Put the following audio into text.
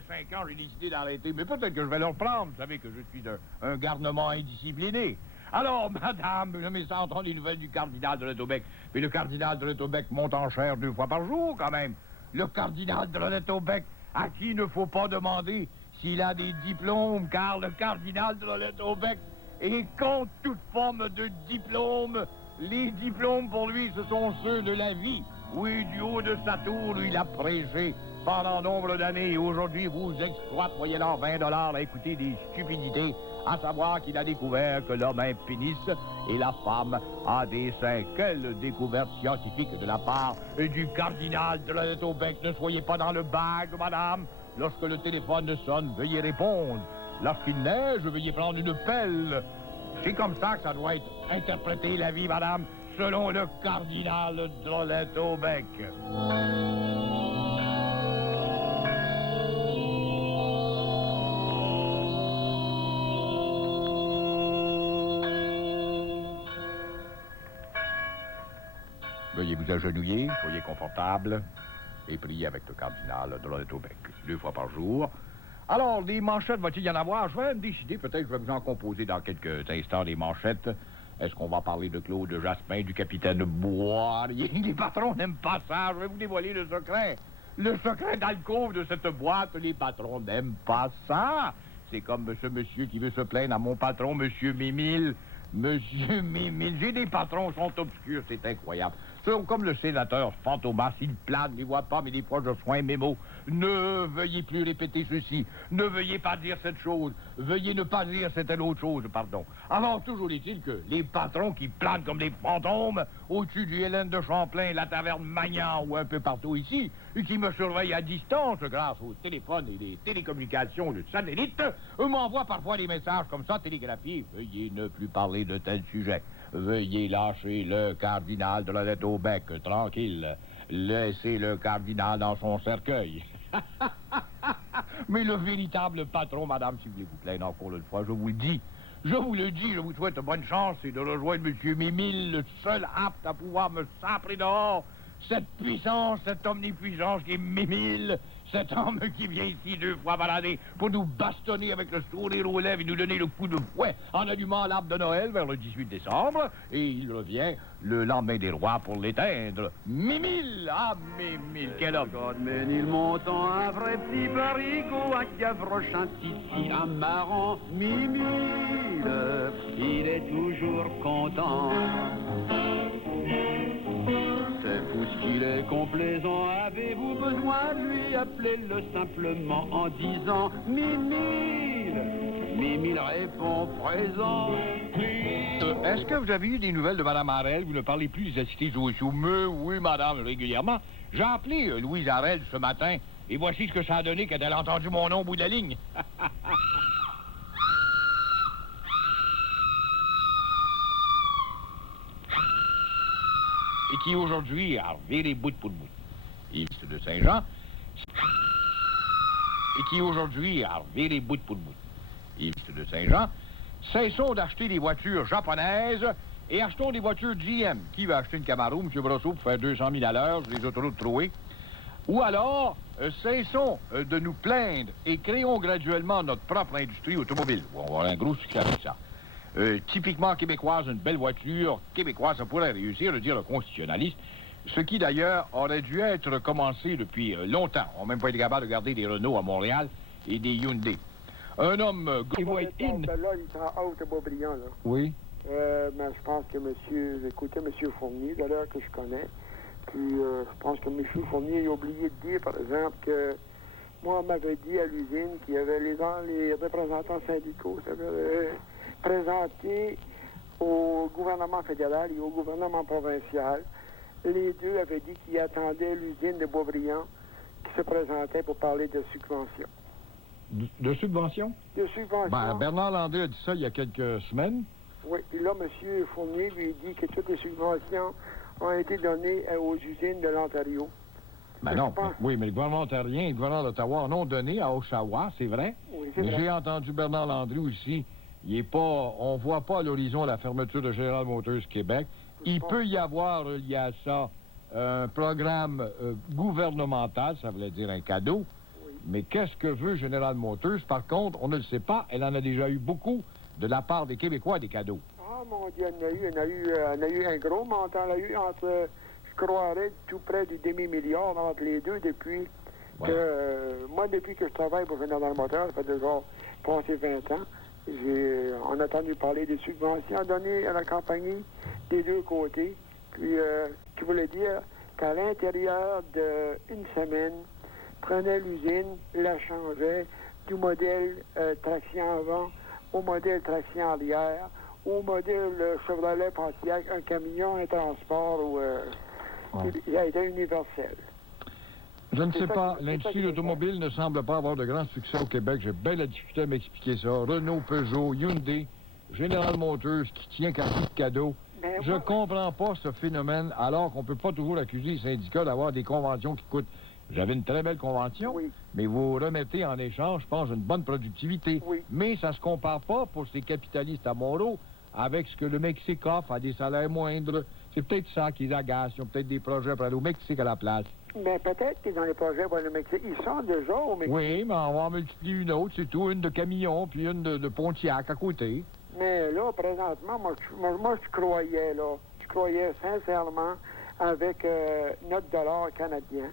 après 5 ans, j'ai décidé d'arrêter. Mais peut-être que je vais le reprendre. Vous savez que je suis un garnement indiscipliné. Alors, madame, je mets ça entendre les nouvelles du cardinal de Lettobec. Mais le cardinal de Lettobec monte en chair 2 fois par jour, quand même. Le cardinal de Lettobec, à qui il ne faut pas demander s'il a des diplômes, car le cardinal de Lettobec est contre toute forme de diplôme. Les diplômes, pour lui, ce sont ceux de la vie. Oui, du haut de sa tour, lui, il a prêché pendant nombre d'années. Et aujourd'hui, vous exploite, moyennant 20 $ à écouter des stupidités, à savoir qu'il a découvert que l'homme a un pénis et la femme a des seins. Quelle découverte scientifique de la part du cardinal de Lettobec. Ne soyez pas dans le bague, madame. Lorsque le téléphone sonne, veuillez répondre. Lorsqu'il neige, veuillez prendre une pelle. C'est comme ça que ça doit être interprété, la vie, madame, selon le cardinal de Lettobec. Veuillez vous agenouiller, soyez confortable et priez avec le cardinal de Lettobec 2 fois par jour. Alors, des manchettes, va-t-il y en avoir? Je vais me décider, peut-être je vais vous en composer dans quelques instants des manchettes. Est-ce qu'on va parler de Claude Jaspin, du capitaine Boirier? Les patrons n'aiment pas ça, je vais vous dévoiler le secret. Le secret d'alcôve de cette boîte, les patrons n'aiment pas ça. C'est comme ce monsieur qui veut se plaindre à mon patron, monsieur Mimile. Monsieur Mimile, j'ai des patrons, sont obscurs, c'est incroyable. Sont comme le sénateur Fantomas, il plane, ne voit pas, mais des fois je reçois un mémo. Ne veuillez plus répéter ceci, ne veuillez pas dire cette chose, veuillez ne pas dire cette autre chose, pardon. Alors, toujours est-il que les patrons qui planent comme des fantômes au-dessus du Hélène de Champlain, la taverne Magnan ou un peu partout ici, et qui me surveillent à distance grâce au téléphone et les télécommunications, le satellite, m'envoient parfois des messages comme ça télégraphiés. Veuillez ne plus parler de tel sujet. Veuillez lâcher le cardinal de Lettobec tranquille. Laissez le cardinal dans son cercueil. Mais le véritable patron, madame, s'il vous plaît, encore une fois, je vous le dis, je vous souhaite bonne chance et de rejoindre M. Mimile, le seul apte à pouvoir me saper dehors. Cette puissance, cette omnipuissance qui est Mimile, cet homme qui vient ici 2 fois par l'année pour nous bastonner avec le sourire aux lèvres et nous donner le coup de fouet en allumant l'arbre de Noël vers le 18 décembre. Et il revient le lendemain des rois pour l'éteindre. Mimile! Ah, Mimile, quel homme! Ménil montant, un vrai petit barigot, un Gavroche, un Titi, un marrant. Mimile, il est toujours content. C'est fou ce qu'il est complaisant. Avez-vous besoin de lui? Appelez-le simplement en disant Mimile. Mimile répond présent. Est-ce que vous avez eu des nouvelles de Mme Harel? Vous ne parlez plus des assistés sociaux. Mais oui, madame, régulièrement. J'ai appelé Louise Harel ce matin et voici ce que ça a donné quand elle a entendu mon nom au bout de la ligne. Et qui aujourd'hui a viré bout pour bout. Yves de Saint-Jean. Et qui aujourd'hui a viré bout pour bout. Yves de Saint-Jean. Cessons d'acheter des voitures japonaises et achetons des voitures GM. Qui va acheter une Camaro, M. Brosseau, pour faire 200 000 à l'heure sur les autoroutes trouées? Ou alors, cessons de nous plaindre et créons graduellement notre propre industrie automobile. On va avoir un gros succès avec ça. Typiquement québécoise, une belle voiture québécoise, ça pourrait réussir, le dire le constitutionnaliste, ce qui d'ailleurs aurait dû être commencé depuis longtemps. On n'a même pas été capable de garder des Renault à Montréal et des Hyundai. Un homme... Il va être in. Là, il est en haute à Beaubriand, là. Oui. Mais je pense que j'écoutais M. Fournier, d'ailleurs, que je connais. Puis, je pense que M. Fournier a oublié de dire, par exemple, que moi, on m'avait dit à l'usine qu'il y avait les représentants syndicaux, ça avait présenté au gouvernement fédéral et au gouvernement provincial. Les deux avaient dit qu'ils attendaient l'usine de Beaubriand qui se présentait pour parler de subventions. De subvention? De subventions. Ben, Bernard Landry a dit ça il y a quelques semaines. Oui, puis là, M. Fournier lui dit que toutes les subventions ont été données aux usines de l'Ontario. Ben non, oui, mais le gouvernement ontarien et le gouvernement d'Ottawa en ont donné à Oshawa, c'est vrai. Oui, c'est mais vrai. j'ai entendu Bernard Landry aussi. Il est pas, on voit pas à l'horizon la fermeture de General Motors Québec. Il peut y avoir, lié à ça, un programme gouvernemental, ça voulait dire un cadeau, Mais qu'est-ce que veut General Motors? Par contre, on ne le sait pas. Elle en a déjà eu beaucoup de la part des Québécois, des cadeaux. Ah, mon Dieu, elle en a eu un gros montant. Elle a eu entre, je croirais, tout près du demi-milliard entre les deux depuis que... moi, depuis que je travaille pour General Motors, ça fait déjà passé 20 ans, on a entendu parler des subventions données à la compagnie des deux côtés. Puis, qui voulait dire qu'à l'intérieur d'une semaine, prenait l'usine, la changeait du modèle traction avant au modèle traction arrière, au modèle Chevrolet Pontiac, un camion, un transport, il a été universel. Je ne sais pas, l'industrie automobile ne semble pas avoir de grand succès au Québec. J'ai bien la difficulté à m'expliquer ça. Renault, Peugeot, Hyundai, General Motors, qui tient qu'à coup de cadeau. Je comprends pas ce phénomène, alors qu'on peut pas toujours accuser les syndicats d'avoir des conventions qui coûtent. J'avais une très belle convention, mais vous remettez en échange, je pense, une bonne productivité. Oui. Mais ça se compare pas pour ces capitalistes à Monroe avec ce que le Mexique offre à des salaires moindres. C'est peut-être ça qui les agace. Ils ont peut-être des projets pour aller au Mexique à la place. Mais peut-être que dans les projets pour le Mexique, ils sont déjà au Mexique. Oui, mais on va en multiplier une autre, c'est tout. Une de camion, puis une de Pontiac à côté. Mais là, présentement, moi je croyais sincèrement, avec notre dollar canadien,